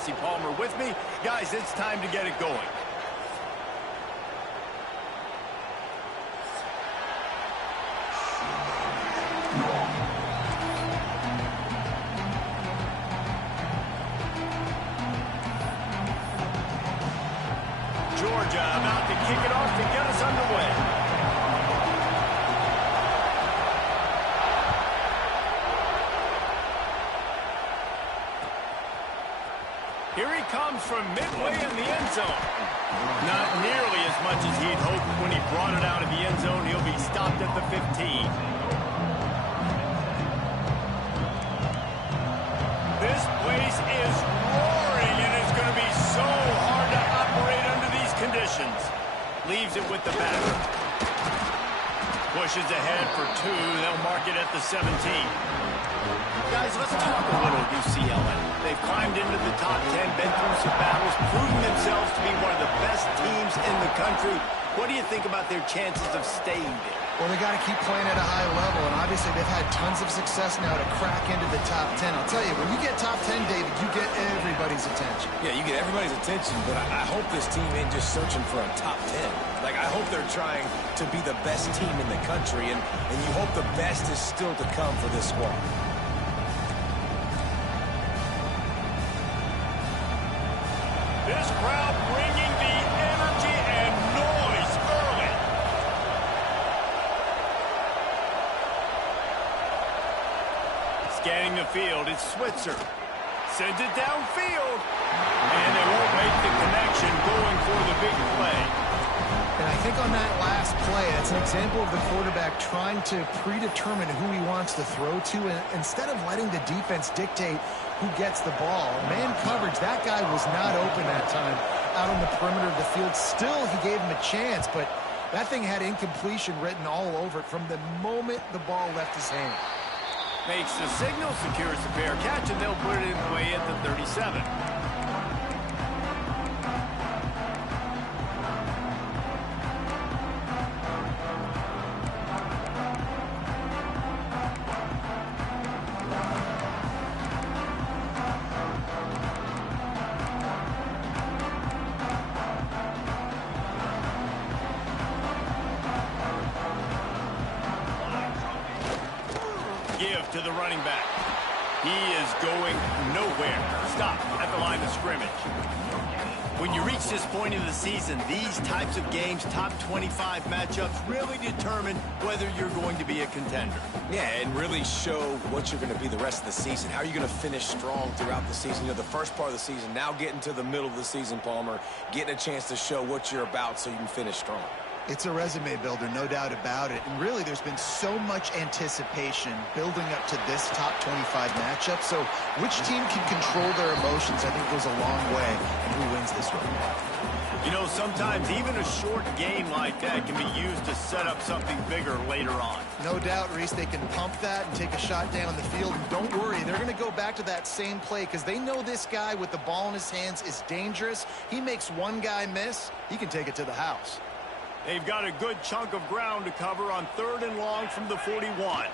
Jesse Palmer with me. Guys, it's time to get it going. Georgia about to kick it off to get us underway. Here he comes from midway in the end zone. Not nearly as much as he'd hoped when he brought it out of the end zone. He'll be stopped at the 15. This place is roaring, and it's going to be so hard to operate under these conditions. Leaves it with the batter. Pushes ahead for 2. They'll mark it at the 17. Guys, let's talk a little UCLA. They've climbed into the top 10, been through some battles, proven themselves to be one of the best teams in the country. What do you think about their chances of staying there? Well, they got to keep playing at a high level, and obviously they've had tons of success now to crack into the top 10. I'll tell you, when you get top 10, David, you get everybody's attention. Yeah, you get everybody's attention, but I hope this team ain't just searching for a top 10. Like, I hope they're trying to be the best team in the country, and you hope the best is still to come for this squad. This crowd bringing the energy and noise early. Scanning the field, it's Switzer. Sends it downfield. And they won't make the connection going for the big play. And I think on that last play, it's an example of the quarterback trying to predetermine who he wants to throw to, and instead of letting the defense dictate who gets the ball. Man coverage, that guy was not open that time out on the perimeter of the field. Still, he gave him a chance, but that thing had incompletion written all over it from the moment the ball left his hand. Makes the signal, secures the fair catch, and they'll put it away at the 37. Give to the running back. He is going nowhere. Stop at the line of scrimmage. When you reach this point in the season, these types of games, top 25 matchups, really determine whether you're going to be a contender. Yeah, and really show what you're going to be the rest of the season. How are you going to finish strong throughout the season? You know, the first part of the season, now getting to the middle of the season, Palmer, getting a chance to show what you're about so you can finish strong. It's a resume builder, no doubt about it. And really, there's been so much anticipation building up to this top 25 matchup. So which team can control their emotions, I think, goes a long way in who wins this one. You know, sometimes even a short game like that can be used to set up something bigger later on. No doubt, Reese, they can pump that and take a shot down the field. And don't worry, they're going to go back to that same play because they know this guy with the ball in his hands is dangerous. He makes one guy miss, he can take it to the house. They've got a good chunk of ground to cover on 3rd and long from the 41.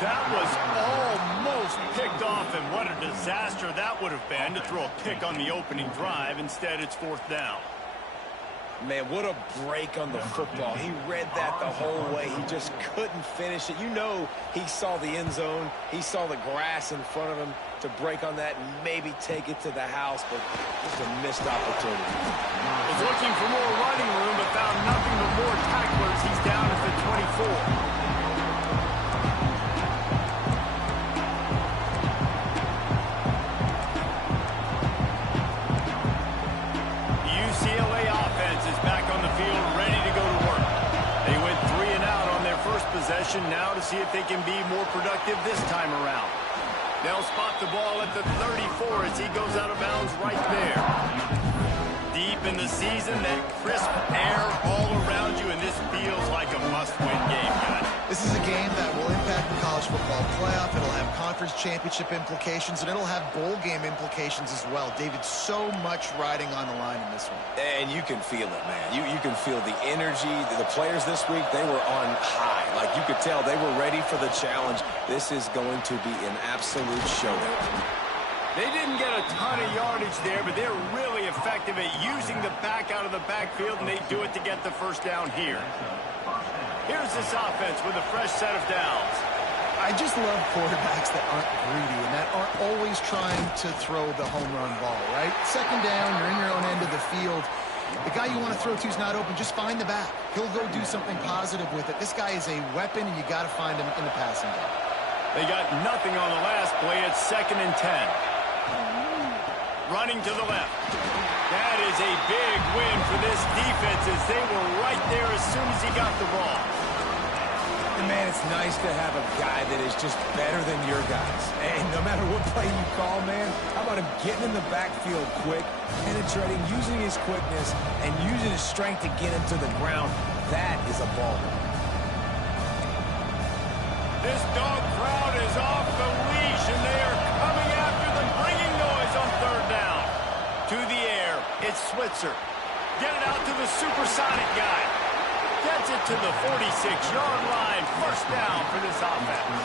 That was almost picked off, and what a disaster that would have been to throw a pick on the opening drive. Instead, it's 4th down. Man, what a break on the football. He read that the whole way. He just couldn't finish it. You know he saw the end zone. He saw the grass in front of him to break on that and maybe take it to the house, but just a missed opportunity. Was looking for more running room, but found nothing but more tacklers. He's down at the 24. UCLA offense is back on the field, ready to go to work. They went 3 and out on their first possession, now to see if they can be more productive this time around. They'll spot the ball at the 34 as he goes out of bounds right there. Deep in the season, that crisp air all around you, and this feels like a must-win game, guys. This is a game that will impact the college football playoff. It'll have conference championship implications, and it'll have bowl game implications as well. David, so much riding on the line in this one. And you can feel it, man. You can feel the energy. The players this week, they were on high. Like, you could tell they were ready for the challenge. This is going to be an absolute showdown. They didn't get a ton of yardage there, but they're really effective at using the back out of the backfield, and they do it to get the first down here. Here's this offense with a fresh set of downs. I just love quarterbacks that aren't greedy and that aren't always trying to throw the home run ball, right? Second down, you're in your own end of the field. The guy you want to throw to is not open. Just find the back. He'll go do something positive with it. This guy is a weapon, and you got to find him in the passing game. They got nothing on the last play. It's 2nd and 10. Running to the left. That is a big win for this defense as they were right there as soon as he got the ball. And man, it's nice to have a guy that is just better than your guys. And no matter what play you call, man, how about him getting in the backfield quick, penetrating, using his quickness, and using his strength to get him to the ground. That is a ball. This dog crowd is off the leash, and they are coming after them, bringing noise on 3rd down. To the air, it's Switzer. Get it out to the supersonic guy. Gets it to the 46-yard line. First down for this offense.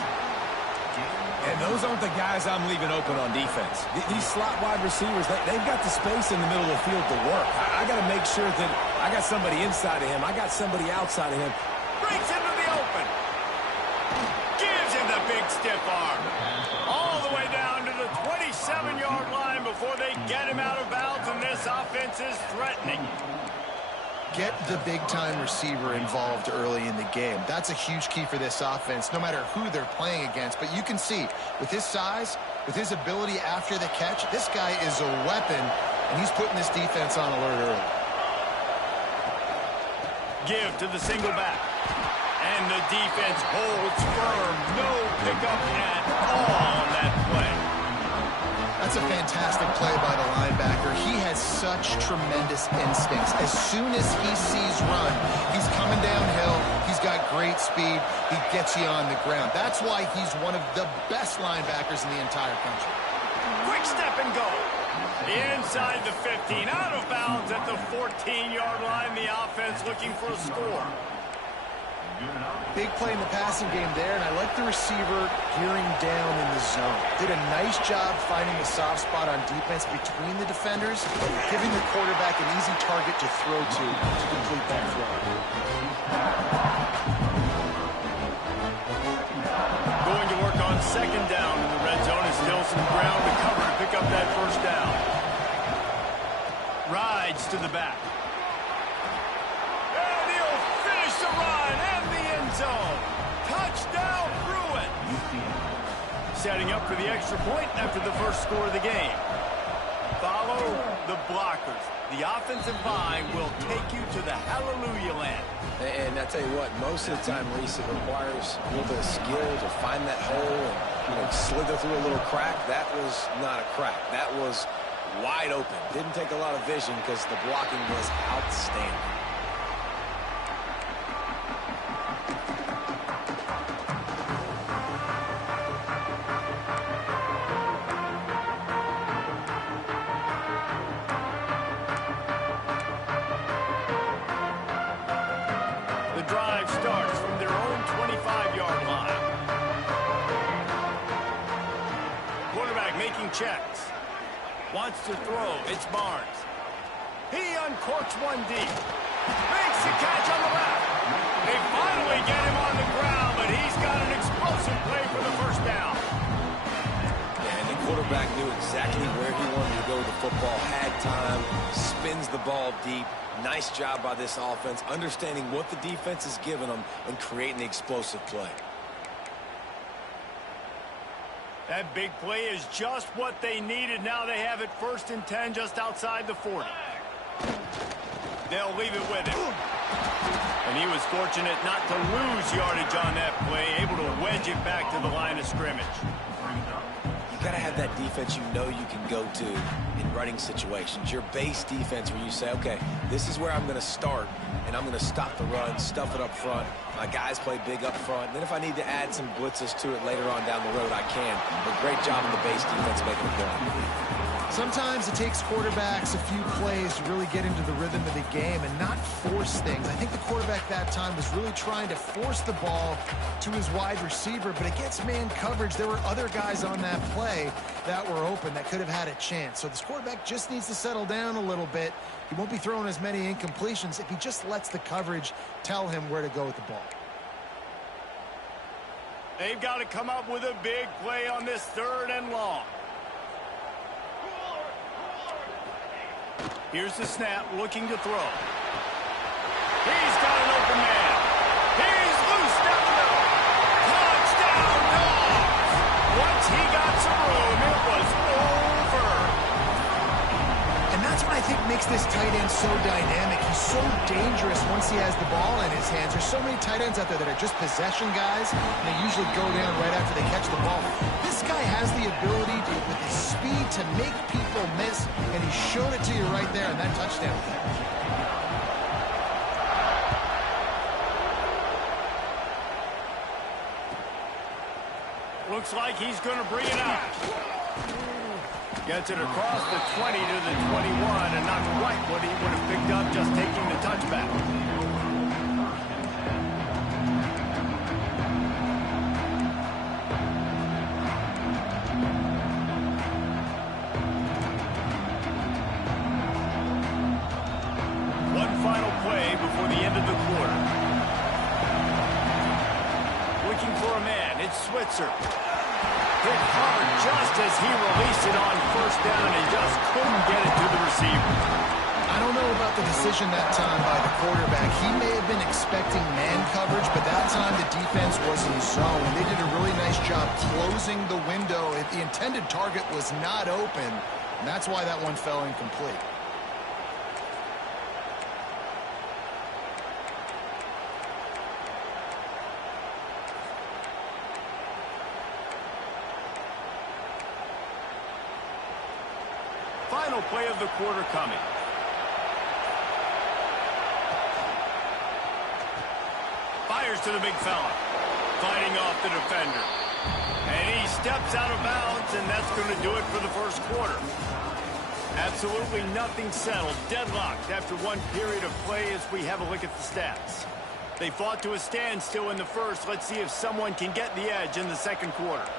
And those aren't the guys I'm leaving open on defense. These slot wide receivers, they've got the space in the middle of the field to work. I got to make sure that I got somebody inside of him. I got somebody outside of him. Breaks into the open. Gives him the big stiff arm. All the way down to the 27-yard line before they get him out of bounds, and this offense is threatening. Get the big-time receiver involved early in the game. That's a huge key for this offense, no matter who they're playing against. But you can see, with his size, with his ability after the catch, this guy is a weapon, and he's putting this defense on alert early. Give to the single back. And the defense holds firm. No pickup at all on that play. That's a fantastic play by the linebacker. He has such tremendous instincts. As soon as he sees run, he's coming downhill. He's got great speed. He gets you on the ground. That's why he's one of the best linebackers in the entire country. Quick step and go. Inside the 15, out of bounds at the 14-yard line. The offense looking for a score. Big play in the passing game there, and I like the receiver gearing down in the zone. Did a nice job finding the soft spot on defense between the defenders, giving the quarterback an easy target to throw to complete that throw. Going to work on 2nd down in the red zone. Is still some ground to cover to pick up that first down. Rides to the back. And he'll finish the run and the end zone. Touchdown, Bruin. Setting up for the extra point after the first score of the game. Follow the blockers. The offensive line will take you to the hallelujah land. And I tell you what, most of the time, Reese, it requires a little bit of skill to find that hole and slither through a little crack. That was not a crack. That was wide open. Didn't take a lot of vision because the blocking was outstanding. The drive starts from their own 25-yard line. Quarterback making checks. Wants to throw. It's Barnes. He uncorks one deep. Makes the catch on the left. They finally get him on the ground, but he's got an explosive play for the first down. And the quarterback knew exactly where he wanted to go with the football, had time, spins the ball deep. Nice job by this offense, understanding what the defense is giving them and creating the explosive play. That big play is just what they needed. Now they have it 1st and 10 just outside the 40. They'll leave it with him. And he was fortunate not to lose yardage on that play, able to wedge it back to the line of scrimmage. You got to have that defense you know you can go to in running situations. Your base defense where you say, okay, this is where I'm going to start, and I'm going to stop the run, stuff it up front. My guys play big up front. Then if I need to add some blitzes to it later on down the road, I can. But great job on the base defense making a play. Sometimes it takes quarterbacks a few plays to really get into the rhythm of the game and not force things. I think the quarterback that time was really trying to force the ball to his wide receiver, but against man coverage, there were other guys on that play that were open that could have had a chance. So this quarterback just needs to settle down a little bit. He won't be throwing as many incompletions if he just lets the coverage tell him where to go with the ball. They've got to come up with a big play on this 3rd and long. Here's the snap, looking to throw. He's got an open man. He's loose down the middle. Touchdown, Dogs! Once he got some room, it was over. And that's what I think makes this tight end so dynamic. He's so dangerous once he has the ball in his hands. There's so many tight ends out there that are just possession guys, and they usually go down right after they catch the ball. This guy has the ability to, with his speed, to make people miss, and he showed it to you right there in that touchdown catch. Looks like he's going to bring it out. Gets it across the 20 to the 21, and not quite what he would have picked up just taking the touchback. One final play before the end of the quarter. Looking for a man, it's Switzer. Hit hard just as he released it on 1st down and just couldn't get it to the receiver. I don't know about the decision that time by the quarterback. He may have been expecting man coverage, but that time the defense was in zone. They did a really nice job closing the window. The intended target was not open, and that's why that one fell incomplete. Final play of the quarter coming. Fires to the big fella. Fighting off the defender. And he steps out of bounds, and that's going to do it for the 1st quarter. Absolutely nothing settled. Deadlocked after one period of play as we have a look at the stats. They fought to a standstill in the 1st. Let's see if someone can get the edge in the 2nd quarter.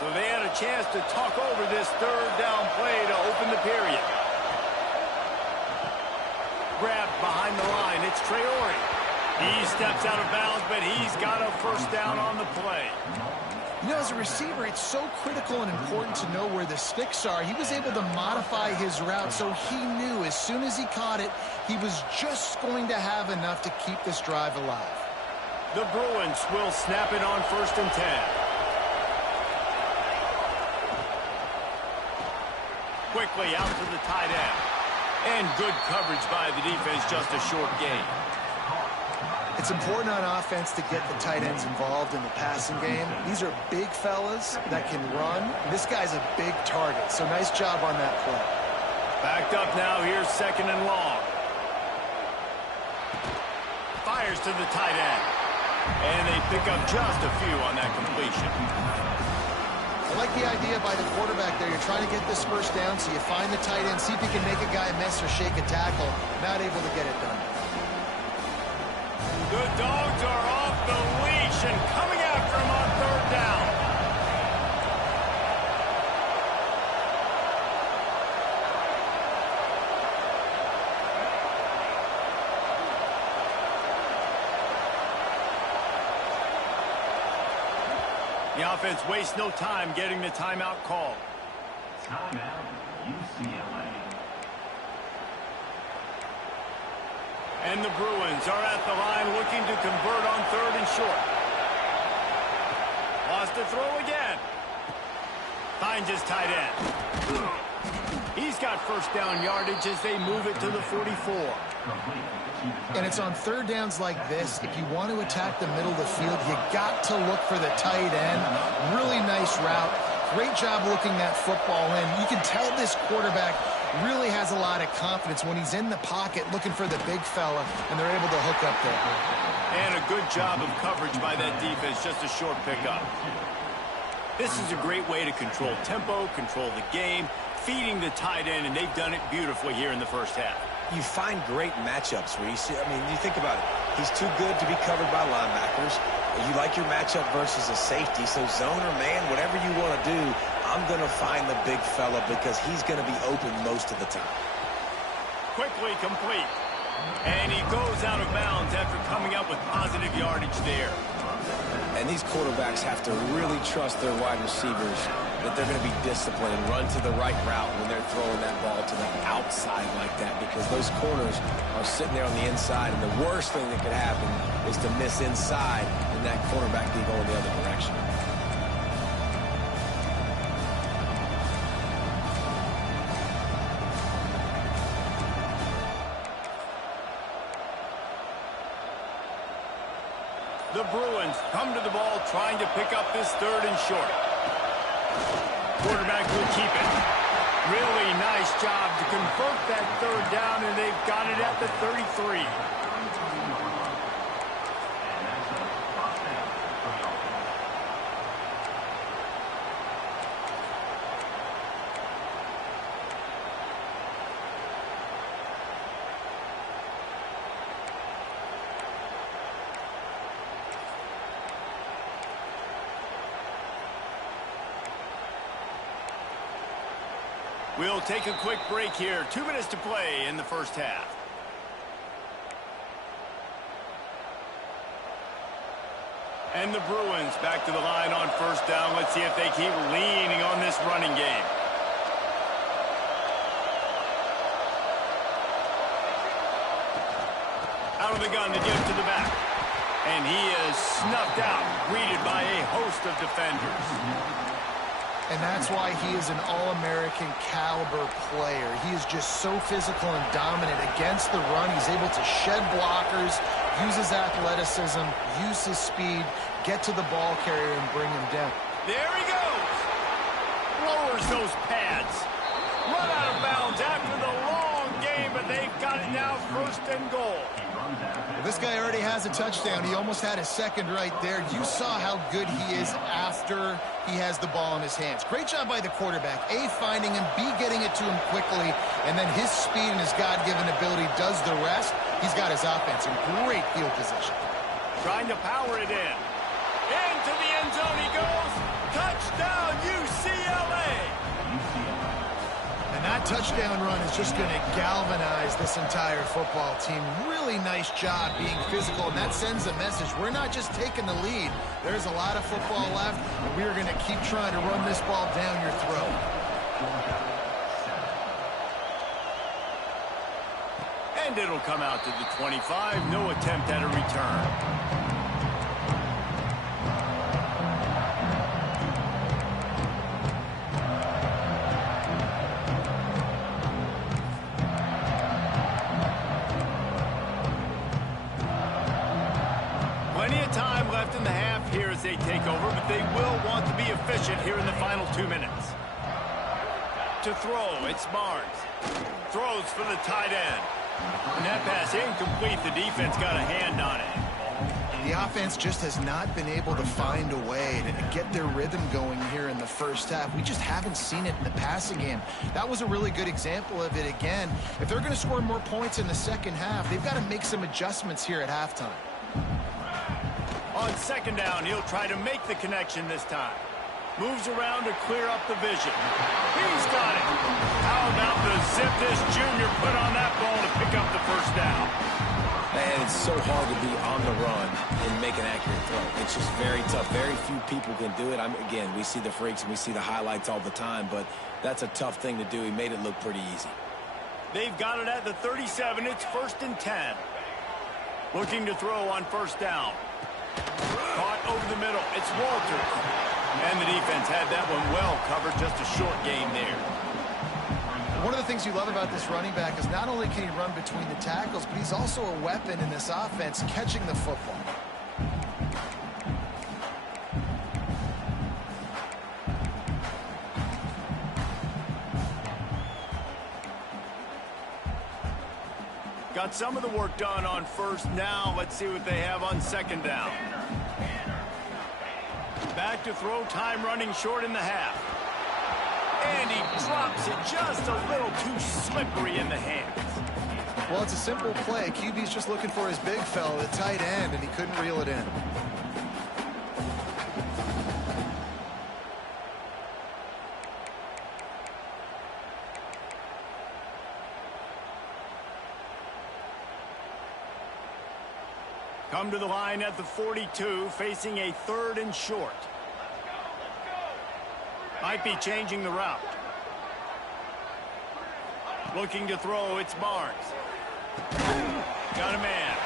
So they had a chance to talk over this 3rd down play to open the period. Grabbed behind the line. It's Traore. He steps out of bounds, but he's got a 1st down on the play. You know, as a receiver, it's so critical and important to know where the sticks are. He was able to modify his route, so he knew as soon as he caught it, he was just going to have enough to keep this drive alive. The Bruins will snap it on 1st and 10. Quickly out to the tight end. And good coverage by the defense, just a short gain. It's important on offense to get the tight ends involved in the passing game. These are big fellas that can run. This guy's a big target, so nice job on that play. Backed up now, here's 2nd and long. Fires to the tight end. And they pick up just a few on that completion. I like the idea by the quarterback there. You're trying to get this 1st down, so you find the tight end, see if you can make a guy miss or shake a tackle. Not able to get it done. The Dogs are off the leash and coming after him on 3rd down. The offense wastes no time getting the timeout called. Timeout, UCLA. And the Bruins are at the line looking to convert on 3rd and short. Lost to throw again. Finds his tight end. He's got 1st down yardage as they move it to the 44. And it's on 3rd downs like this. If you want to attack the middle of the field, you got to look for the tight end. Really nice route. Great job looking that football in. You can tell this quarterback really has a lot of confidence when he's in the pocket looking for the big fella, and they're able to hook up there. And a good job of coverage by that defense, just a short pickup. This is a great way to control tempo, control the game, feeding the tight end, and they've done it beautifully here in the first half. You find great matchups where you see, I mean, you think about it. He's too good to be covered by linebackers. You like your matchup versus a safety, so zone or man, whatever you want to do, I'm going to find the big fella because he's going to be open most of the time. Quickly complete. And he goes out of bounds after coming up with positive yardage there. And these quarterbacks have to really trust their wide receivers that they're going to be disciplined and run to the right route when they're throwing that ball to the outside like that, because those corners are sitting there on the inside, and the worst thing that could happen is to miss inside and that cornerback be going the other direction. The Bruins come to the ball trying to pick up this 3rd and short. Quarterback will keep it. Really nice job to convert that 3rd down, and they've got it at the 33. We'll take a quick break here. 2 minutes to play in the first half. And the Bruins back to the line on 1st down. Let's see if they keep leaning on this running game. Out of the gun to give to the back. And he is snuffed out, greeted by a host of defenders. And that's why he is an All-American caliber player. He is just so physical and dominant against the run. He's able to shed blockers, use his athleticism, use his speed, get to the ball carrier and bring him down. There he goes. Lowers those pads. Run out of bounds after the long game, but they've got it now 1st and goal. Well, this guy already has a touchdown. He almost had a 2nd right there. You saw how good he is after he has the ball in his hands. Great job by the quarterback. A, finding him, B, getting it to him quickly, and then his speed and his God-given ability does the rest. He's got his offense in great field position. Trying to power it in. Into the end zone he goes. Touchdown, UCLA. And that touchdown run is just going to galvanize this entire football team. Really nice job being physical, and that sends a message. We're not just taking the lead. There's a lot of football left, and we're going to keep trying to run this ball down your throat. And it'll come out to the 25. No attempt at a return. They take over, but they will want to be efficient here in the final 2 minutes. To throw, it's Barnes. Throws for the tight end. And that pass incomplete. The defense got a hand on it. The offense just has not been able to find a way to get their rhythm going here in the first half. We just haven't seen it in the passing game. That was a really good example of it again. If they're going to score more points in the second half, they've got to make some adjustments here at halftime. On 2nd down, he'll try to make the connection this time. Moves around to clear up the vision. He's got it. How about the zip this junior put on that ball to pick up the 1st down? And it's so hard to be on the run and make an accurate throw. It's just very tough. Very few people can do it. Again, we see the freaks and we see the highlights all the time, but that's a tough thing to do. He made it look pretty easy. They've got it at the 37. It's 1st and 10. Looking to throw on 1st down. Caught over the middle. It's Walters. And the defense had that one well covered. Just a short game there. One of the things you love about this running back is not only can he run between the tackles, but he's also a weapon in this offense catching the football. Got some of the work done on first. Now let's see what they have on second down. Back to throw, time running short in the half. And he drops it just a little too slippery in the hands. Well, it's a simple play. QB's just looking for his big fella at tight end, and he couldn't reel it in. Come to the line at the 42, facing a 3rd and short. Might be changing the route. Looking to throw, it's Barnes. Got a man.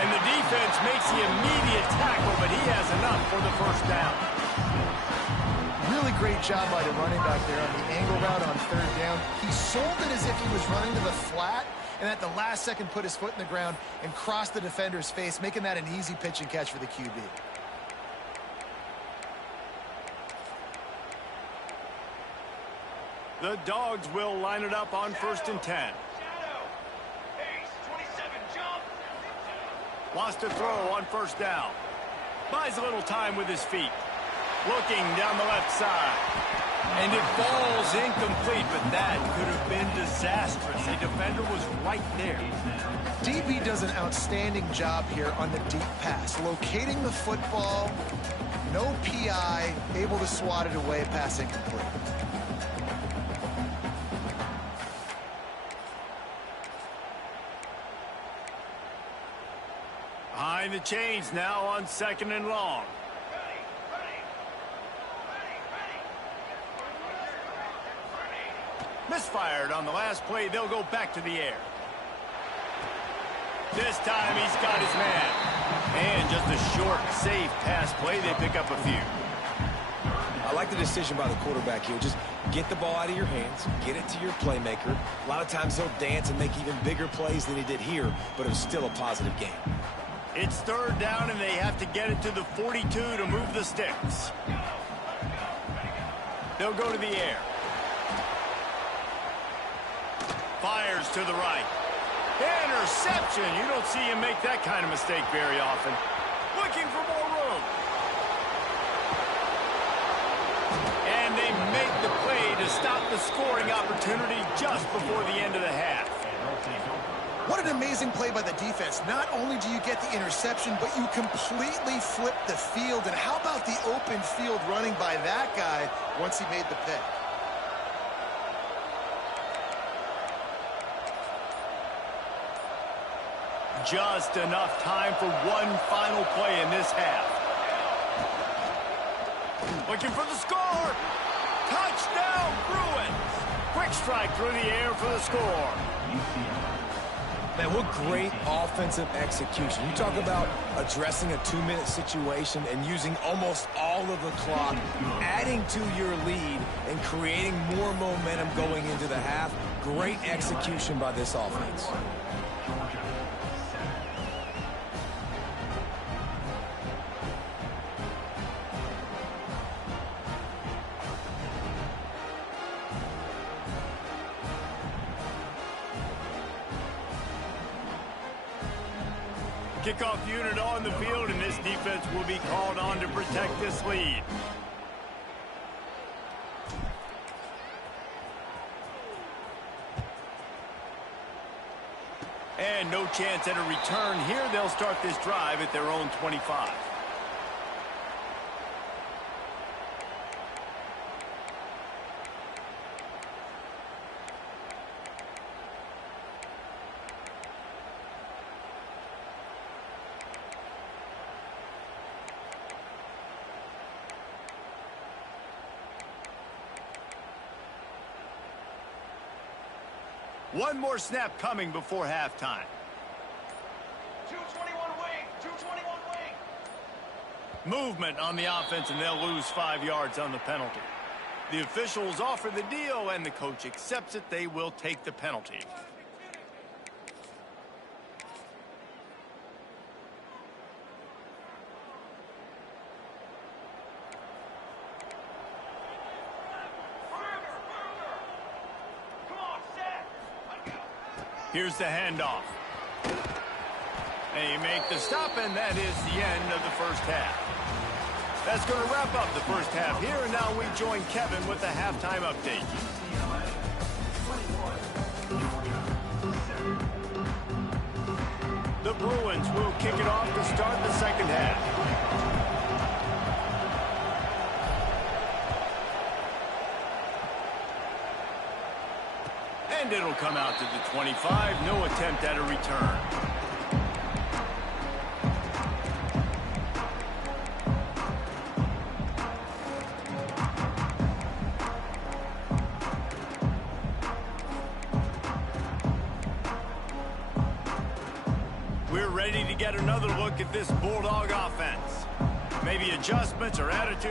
And the defense makes the immediate tackle, but he has enough for the first down. Really great job by the running back there on the angle route on 3rd down. He sold it as if he was running to the flat, and at the last second put his foot in the ground and crossed the defender's face, making that an easy pitch and catch for the QB. The Dogs will line it up on 1st and 10. Wants to throw on 1st down. Buys a little time with his feet. Looking down the left side. And it falls incomplete, but that could have been disastrous. A defender was right there. DB does an outstanding job here on the deep pass. Locating the football, no PI, able to swat it away, pass incomplete. Behind the chains now on 2nd and long. Misfired on the last play. They'll go back to the air. This time he's got his man. And just a short, safe pass play. They pick up a few. I like the decision by the quarterback here. Just get the ball out of your hands, get it to your playmaker. A lot of times he'll dance and make even bigger plays than he did here, but it was still a positive game. It's 3rd down, and they have to get it to the 42 to move the sticks. They'll go to the air. Fires to the right. Interception. You don't see him make that kind of mistake very often. Looking for more room. And they make the play to stop the scoring opportunity just before the end of the half. What an amazing play by the defense. Not only do you get the interception, but you completely flip the field. And how about the open field running by that guy once he made the pick? Just enough time for one final play in this half. Looking for the score. Touchdown, Bruins. Quick strike through the air for the score. Man, what great offensive execution. You talk about addressing a 2-minute situation and using almost all of the clock, adding to your lead and creating more momentum going into the half. Great execution by this offense. Kickoff unit on the field, and this defense will be called on to protect this lead. And no chance at a return here. They'll start this drive at their own 25. One more snap coming before halftime. 221 wing, 221 wing. Movement on the offense, and they'll lose 5 yards on the penalty. The officials offer the deal, and the coach accepts it. They will take the penalty. Here's the handoff. They make the stop, and that is the end of the first half. That's going to wrap up the first half here, and now we join Kevin with the halftime update. The Bruins will kick it off to start the second half. And it'll come out to the 25. No attempt at a return. We're ready to get another look at this Bulldog offense. Maybe adjustments or attitude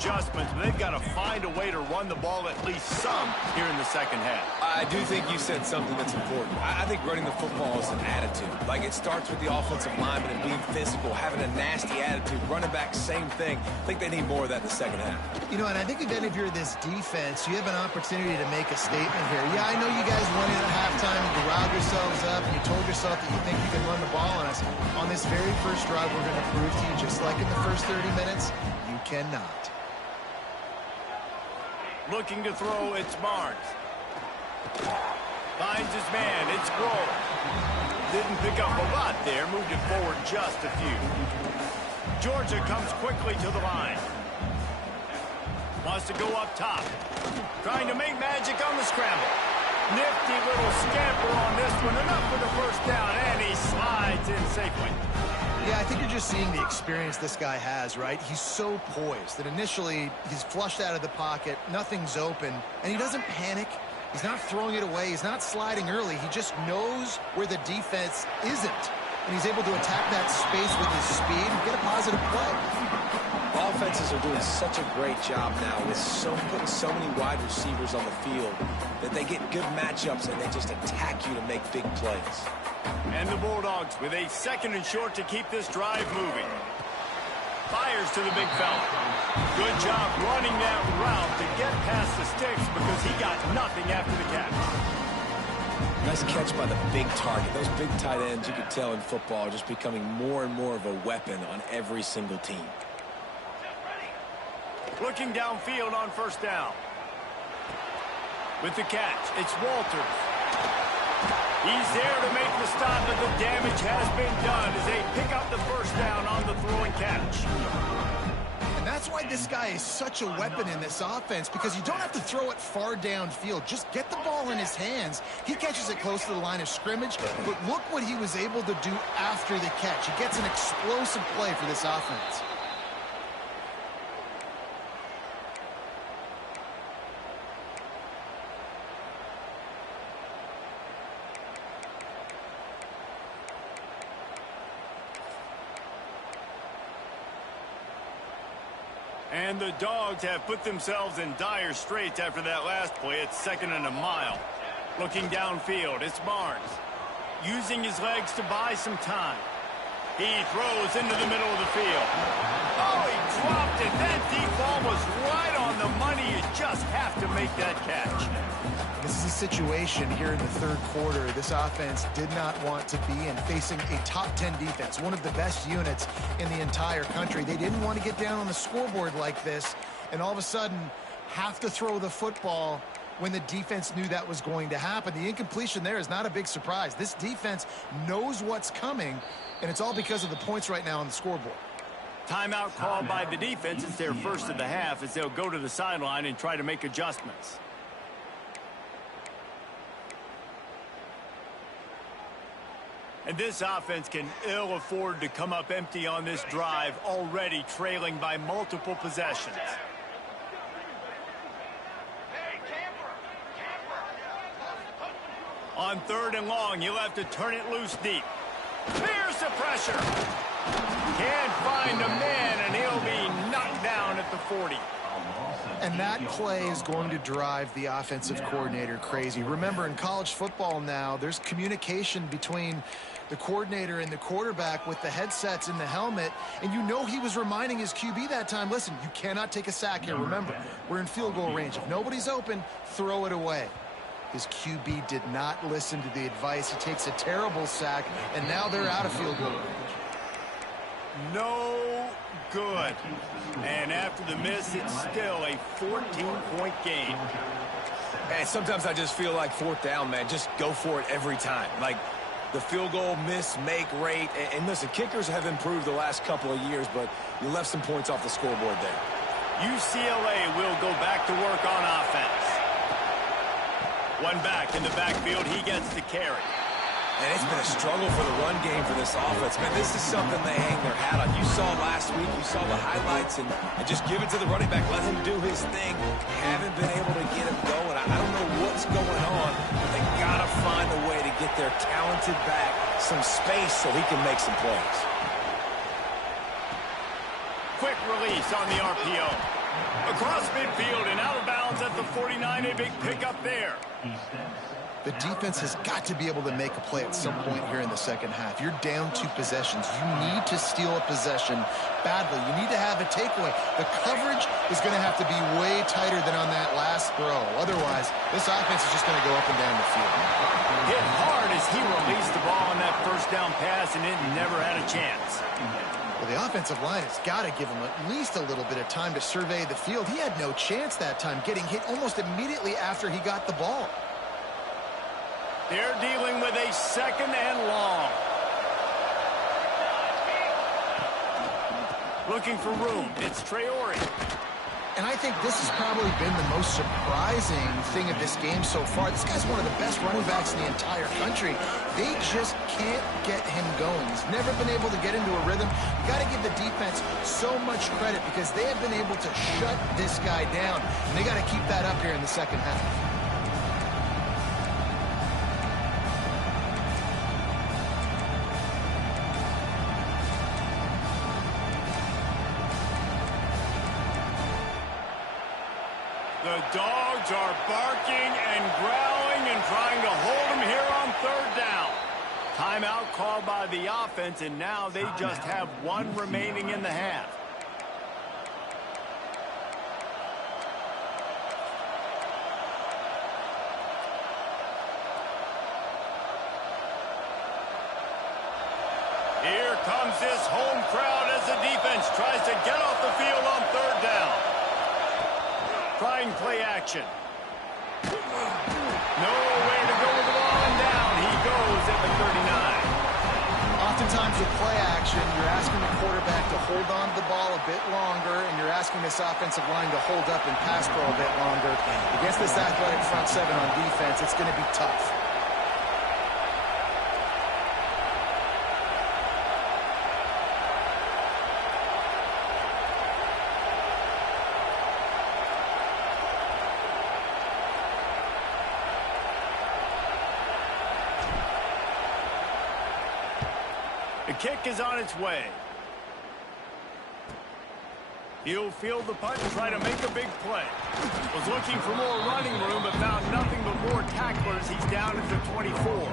adjustments, but they've got to find a way to run the ball at least some here in the second half. I do think you said something that's important. I think running the football is an attitude. Like, it starts with the offensive lineman and being physical, having a nasty attitude. Running back, same thing. I think they need more of that in the second half. You know, and I think if you're this defense, you have an opportunity to make a statement here. Yeah, I know you guys went in at halftime and you riled yourselves up and you told yourself that you think you can run the ball on us. On this very first drive, we're going to prove to you, just like in the first 30 minutes, you cannot. Looking to throw, it's Barnes. Finds his man, it's Grohl. Didn't pick up a lot there, moved it forward just a few. Georgia comes quickly to the line. Wants to go up top. Trying to make magic on the scramble. Nifty little scamper on this one. Enough for the first down, and he slides in safely. Yeah, I think you're just seeing the experience this guy has, right? He's so poised that initially he's flushed out of the pocket, nothing's open, and he doesn't panic. He's not throwing it away. He's not sliding early. He just knows where the defense isn't, and he's able to attack that space with his speed and get a positive play. Offenses are doing such a great job now with putting so many wide receivers on the field that they get good matchups and they just attack you to make big plays. And the Bulldogs with a second and short to keep this drive moving. Fires to the big fella. Good job running that route to get past the sticks because he got nothing after the catch. Nice catch by the big target. Those big tight ends, you could tell in football, are just becoming more and more of a weapon on every single team. Looking downfield on first down. With the catch, it's Walters. He's there to make the stop, but the damage has been done as they pick up the first down on the throw and catch. And that's why this guy is such a weapon in this offense, because you don't have to throw it far downfield. Just get the ball in his hands. He catches it close to the line of scrimmage, but look what he was able to do after the catch. He gets an explosive play for this offense. And the Dogs have put themselves in dire straits after that last play. It's second and a mile. Looking downfield, it's Barnes. Using his legs to buy some time. He throws into the middle of the field. Oh, he dropped it. That deep ball was right on the money. You just have to make that catch. This is a situation here in the third quarter this offense did not want to be in, facing a top 10 defense, one of the best units in the entire country. They didn't want to get down on the scoreboard like this and all of a sudden have to throw the football when the defense knew that was going to happen. The incompletion there is not a big surprise. This defense knows what's coming, and it's all because of the points right now on the scoreboard. Timeout called by the defense. It's their first of the half as they'll go to the sideline and try to make adjustments. And this offense can ill afford to come up empty on this drive, already trailing by multiple possessions. On third and long, you'll have to turn it loose deep. Here's the pressure. Can't find a man, and he'll be knocked down at the 40. And that play is going to drive the offensive coordinator crazy. Remember, in college football now, there's communication between the coordinator and the quarterback with the headsets and the helmet, and you know he was reminding his QB that time, listen, you cannot take a sack here. Remember, we're in field goal range. If nobody's open, throw it away. His QB did not listen to the advice. He takes a terrible sack, and now they're out of field goal range. No good. And after the miss, it's still a 14-point game. And sometimes I just feel like fourth down, man, just go for it every time. Like the field goal miss, make rate. And listen, kickers have improved the last couple of years, but you left some points off the scoreboard there. UCLA will go back to work on offense. One back in the backfield, he gets the carry. And it's been a struggle for the run game for this offense. Man, this is something they hang their hat on. You saw last week, you saw the highlights, and just give it to the running back. Let him do his thing. Haven't been able to get him going. I don't know what's going on, but they got to find a way to get their talented back some space so he can make some plays. Quick release on the RPO. Across midfield and out of bounds at the 49, a big pickup there. The defense has got to be able to make a play at some point here in the second half. You're down 2 possessions. You need to steal a possession badly. You need to have a takeaway. The coverage is going to have to be way tighter than on that last throw. Otherwise, this offense is just going to go up and down the field. Hit hard as he released the ball on that first down pass, and it never had a chance. Well, the offensive line has got to give him at least a little bit of time to survey the field. He had no chance that time, getting hit almost immediately after he got the ball. They're dealing with a second and long. Looking for room. It's Traore. And I think this has probably been the most surprising thing of this game so far. This guy's one of the best running backs in the entire country. They just can't get him going. He's never been able to get into a rhythm. You got to give the defense so much credit because they have been able to shut this guy down. And they got to keep that up here in the second half. The dogs are barking and growling and trying to hold him here on third down. Timeout called by the offense, and now they just have 1 remaining in the half. Here comes this home crowd as the defense tries to get off the field on third down. Trying play action. Nowhere to go with the ball, and down he goes at the 39. Oftentimes with play action, you're asking the quarterback to hold on to the ball a bit longer, and you're asking this offensive line to hold up and pass pro a bit longer. Against this athletic front seven on defense, it's going to be tough. The kick is on its way. He'll field the punt and try to make a big play. Was looking for more running room, but found nothing but more tacklers. He's down at the 24.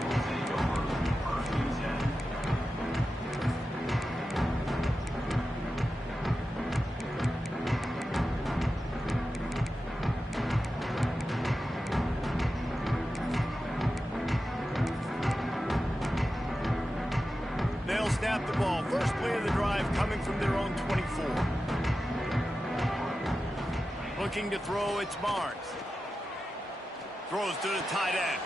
They'll snap the ball. First play of the drive coming from their own 24. Looking to throw, it's Barnes. Throws to the tight end.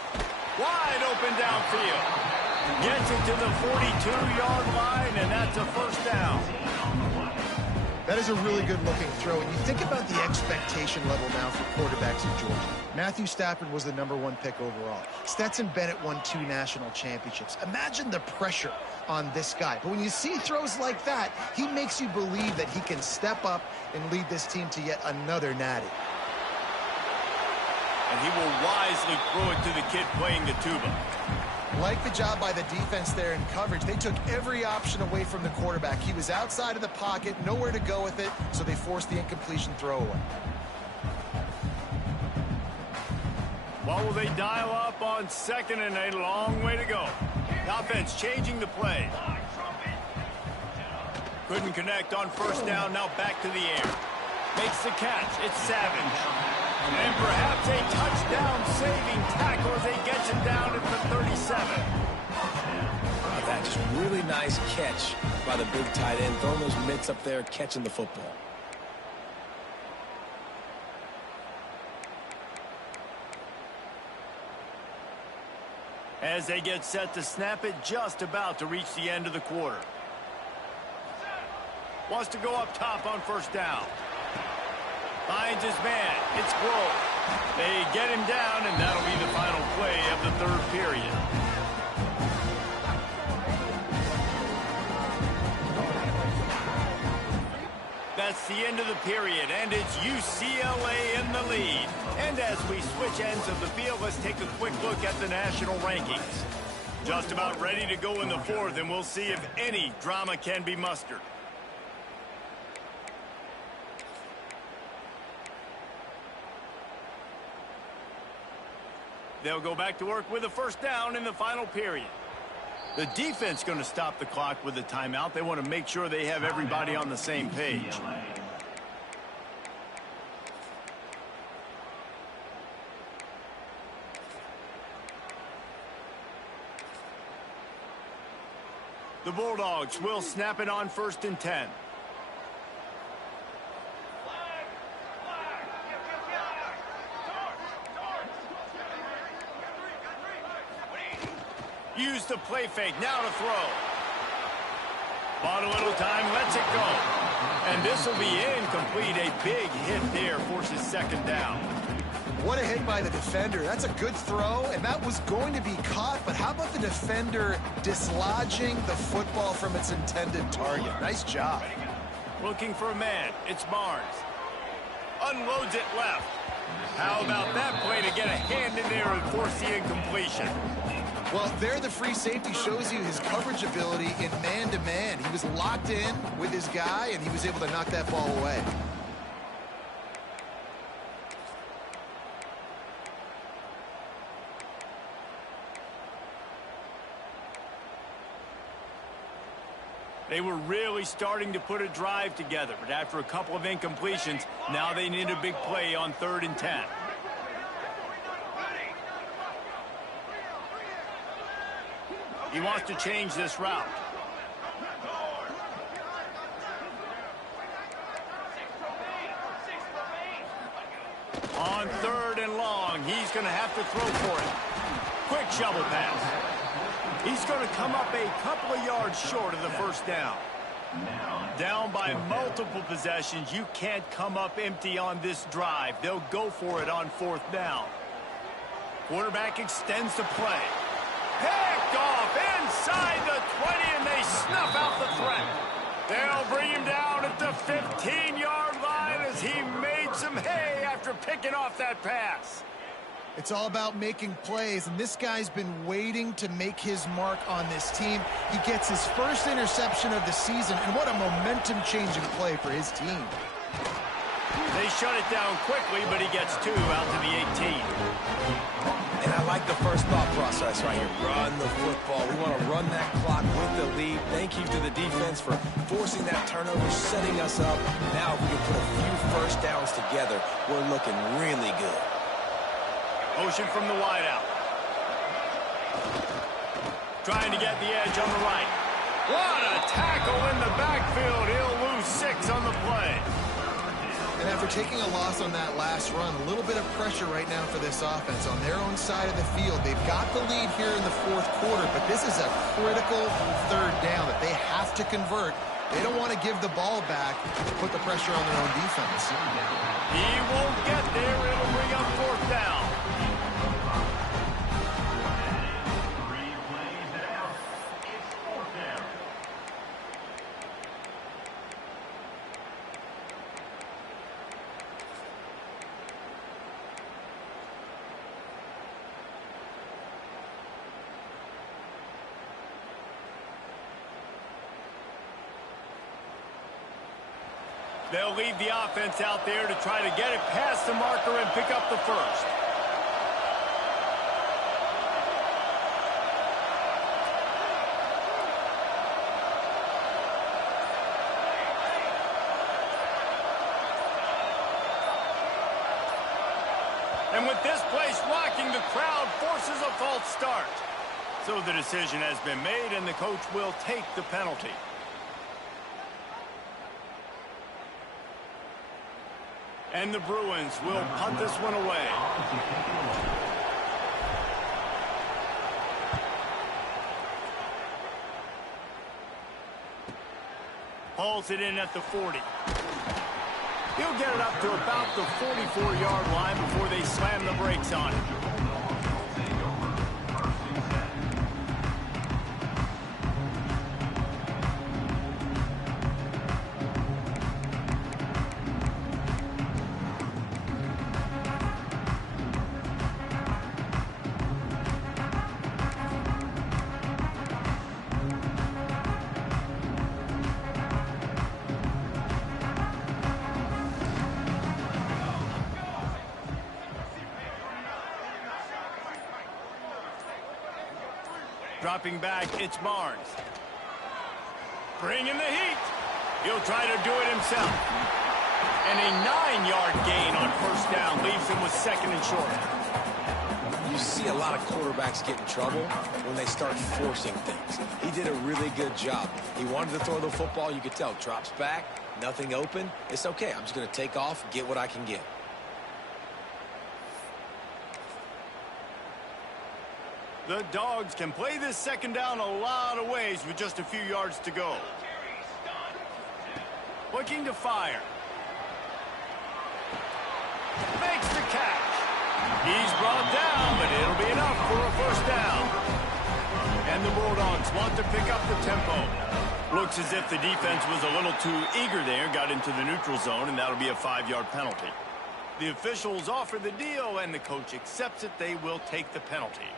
Wide open downfield. Gets it to the 42-yard line, and that's a first down. That is a really good-looking throw. And you think about the expectation level now for quarterbacks in Georgia. Matthew Stafford was the #1 pick overall. Stetson Bennett won 2 national championships. Imagine the pressure on this guy. But when you see throws like that, he makes you believe that he can step up and lead this team to yet another natty. And he will wisely throw it to the kid playing the tuba. Like the job by the defense there in coverage. They took every option away from the quarterback. He was outside of the pocket, nowhere to go with it, so they forced the incompletion throwaway. What will they dial up on second and a long way to go? The offense changing the play. Couldn't connect on first down, now back to the air. Makes the catch, it's Savage. And perhaps a touchdown-saving tackle as they get him down at the 37. That just really nice catch by the big tight end, throwing those mitts up there, catching the football. As they get set to snap it, just about to reach the end of the quarter. Wants to go up top on first down. Finds his man. It's Grove. They get him down, and that'll be the final play of the third period. That's the end of the period, and it's UCLA in the lead. And as we switch ends of the field, let's take a quick look at the national rankings. Just about ready to go in the fourth, and we'll see if any drama can be mustered. They'll go back to work with a first down in the final period. The defense going to stop the clock with a timeout. They want to make sure they have everybody on the same page. The Bulldogs will snap it on 1st and 10. Use the play fake, now to throw. Bought a little time, lets it go. And this will be incomplete. A big hit there forces second down. What a hit by the defender. That's a good throw, and that was going to be caught, but how about the defender dislodging the football from its intended target? Nice job. Looking for a man. It's Barnes. Unloads it left. How about that play to get a hand in there and force the incompletion? Well, there the free safety shows you his coverage ability in man-to-man. He was locked in with his guy, and he was able to knock that ball away. They were really starting to put a drive together, but after a couple of incompletions, now they need a big play on 3rd and 10. He wants to change this route. On 3rd and long, he's going to have to throw for it. Quick shovel pass. He's going to come up a couple of yards short of the first down. Down by multiple possessions, you can't come up empty on this drive. They'll go for it on 4th down. Quarterback extends the play. Picked off inside the 20, and they snuff out the threat. They'll bring him down at the 15-yard line as he made some hay after picking off that pass. It's all about making plays, and this guy's been waiting to make his mark on this team. He gets his first interception of the season, and what a momentum-changing play for his team. They shut it down quickly, but he gets 2 out to the 18. And I like the first thought process right here. Run the football. We want to run that clock with the lead. Thank you to the defense for forcing that turnover, setting us up. Now if we can put a few first downs together, we're looking really good. Motion from the wideout. Trying to get the edge on the right. What a tackle in the backfield. He'll lose 6 on the play. And after taking a loss on that last run, a little bit of pressure right now for this offense on their own side of the field. They've got the lead here in the 4th quarter, but this is a critical 3rd down that they have to convert. They don't want to give the ball back to put the pressure on their own defense. He won't get there. It'll bring up 4th down. They'll leave the offense out there to try to get it past the marker and pick up the first. And with this place rocking, the crowd forces a false start. So the decision has been made, and the coach will take the penalty. And the Bruins will punt this one away. Hauls it in at the 40. He'll get it up to about the 44-yard line before they slam the brakes on it. Dropping back, it's Barnes. Bringing the heat. He'll try to do it himself. And a 9-yard gain on first down leaves him with second and short. You see a lot of quarterbacks get in trouble when they start forcing things. He did a really good job. He wanted to throw the football. You could tell. Drops back, nothing open. It's okay. I'm just going to take off, get what I can get. The Dogs can play this second down a lot of ways with just a few yards to go. Looking to fire. Makes the catch. He's brought down, but it'll be enough for a first down. And the Bulldogs want to pick up the tempo. Looks as if the defense was a little too eager there, got into the neutral zone, and that'll be a 5-yard penalty. The officials offer the deal, and the coach accepts it. They will take the penalty.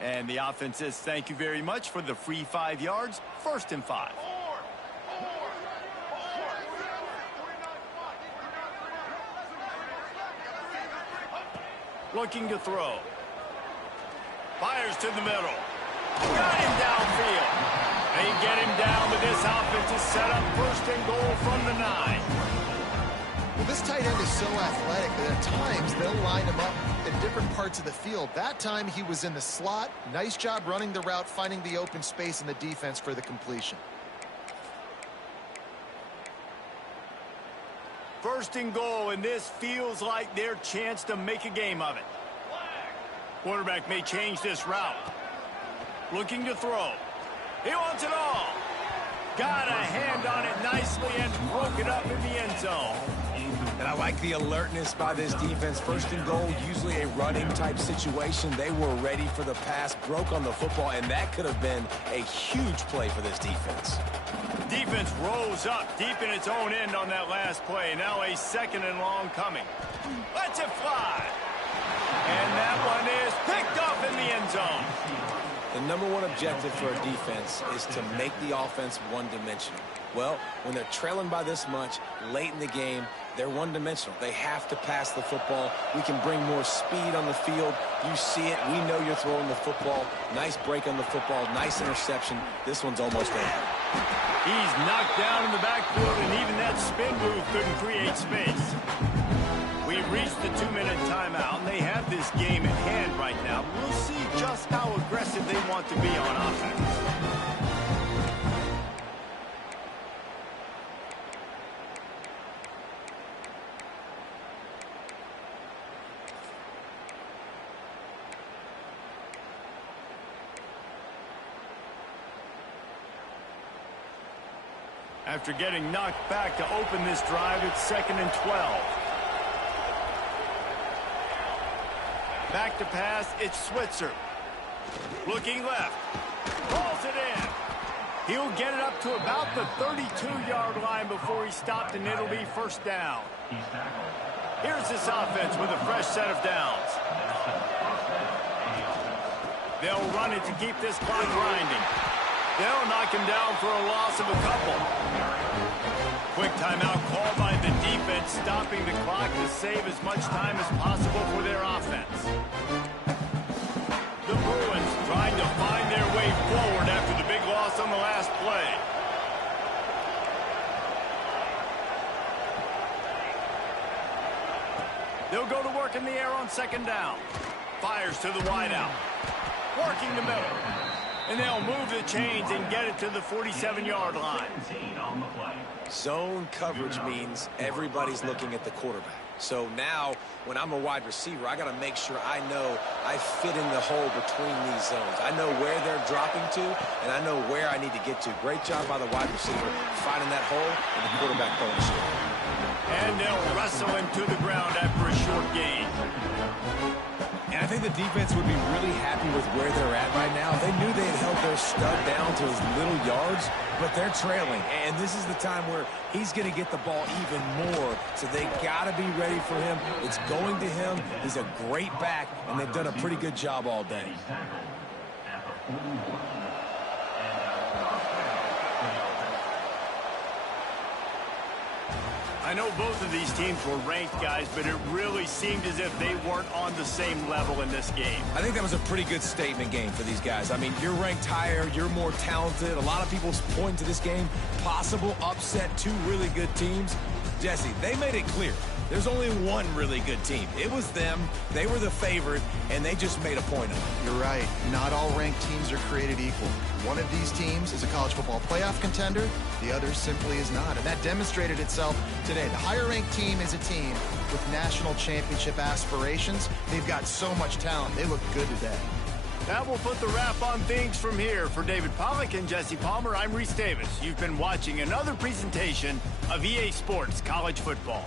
And the offense says thank you very much for the free 5 yards. 1st and 5. Looking to throw. Fires to the middle. Got him downfield. They get him down, but this offense is set up 1st and goal from the 9. Well, this tight end is so athletic that at times they'll line him up in different parts of the field. That time he was in the slot. Nice job running the route, finding the open space in the defense for the completion. 1st and goal, and this feels like their chance to make a game of it. Quarterback may change this route. Looking to throw. He wants it all. Got a hand on it nicely and broke it up in the end zone. And I like the alertness by this defense. 1st and goal, usually a running type situation. They were ready for the pass, broke on the football, and that could have been a huge play for this defense. Defense rose up deep in its own end on that last play. Now a 2nd and long coming. Lets it fly. And that one is picked up in the end zone. The #1 objective for a defense is to make the offense one-dimensional. Well, when they're trailing by this much late in the game, they're one-dimensional. They have to pass the football. We can bring more speed on the field. You see it. We know you're throwing the football. Nice break on the football. Nice interception. This one's almost in. He's knocked down in the backfield, and even that spin move couldn't create space. We've reached the 2-minute timeout, and they have this game in hand right now. We'll see just how aggressive they want to be on offense. After getting knocked back to open this drive, it's 2nd and 12. Back to pass, it's Switzer. Looking left. Pulls it in. He'll get it up to about the 32-yard line before he stopped, and it'll be 1st down. Here's this offense with a fresh set of downs. They'll run it to keep this clock grinding. They'll knock him down for a loss of a couple. Quick timeout called by the defense, stopping the clock to save as much time as possible for their offense. They'll go to work in the air on second down. Fires to the wideout. Working the middle. And they'll move the chains and get it to the 47-yard line. Zone coverage means everybody's looking at the quarterback. So now, when I'm a wide receiver, I got to make sure I know I fit in the hole between these zones. I know where they're dropping to, and I know where I need to get to. Great job by the wide receiver finding that hole, and the quarterback throwing short. And they'll wrestle him to the ground after a short gain. And I think the defense would be really happy with where they're at right now. They knew they had held their stud down to his little yards, but they're trailing. And this is the time where he's going to get the ball even more. So they got to be ready for him. It's going to him. He's a great back, and they've done a pretty good job all day. I know both of these teams were ranked, guys, but it really seemed as if they weren't on the same level in this game. I think that was a pretty good statement game for these guys. I mean, you're ranked higher, you're more talented. A lot of people point to this game, possible upset, two really good teams. Jesse, they made it clear. There's only one really good team. It was them. They were the favorite, and they just made a point of it. You're right. Not all ranked teams are created equal. One of these teams is a college football playoff contender. The other simply is not. And that demonstrated itself today. The higher-ranked team is a team with national championship aspirations. They've got so much talent. They look good today. That will put the wrap on things from here. For David Pollack and Jesse Palmer, I'm Reese Davis. You've been watching another presentation of EA Sports College Football.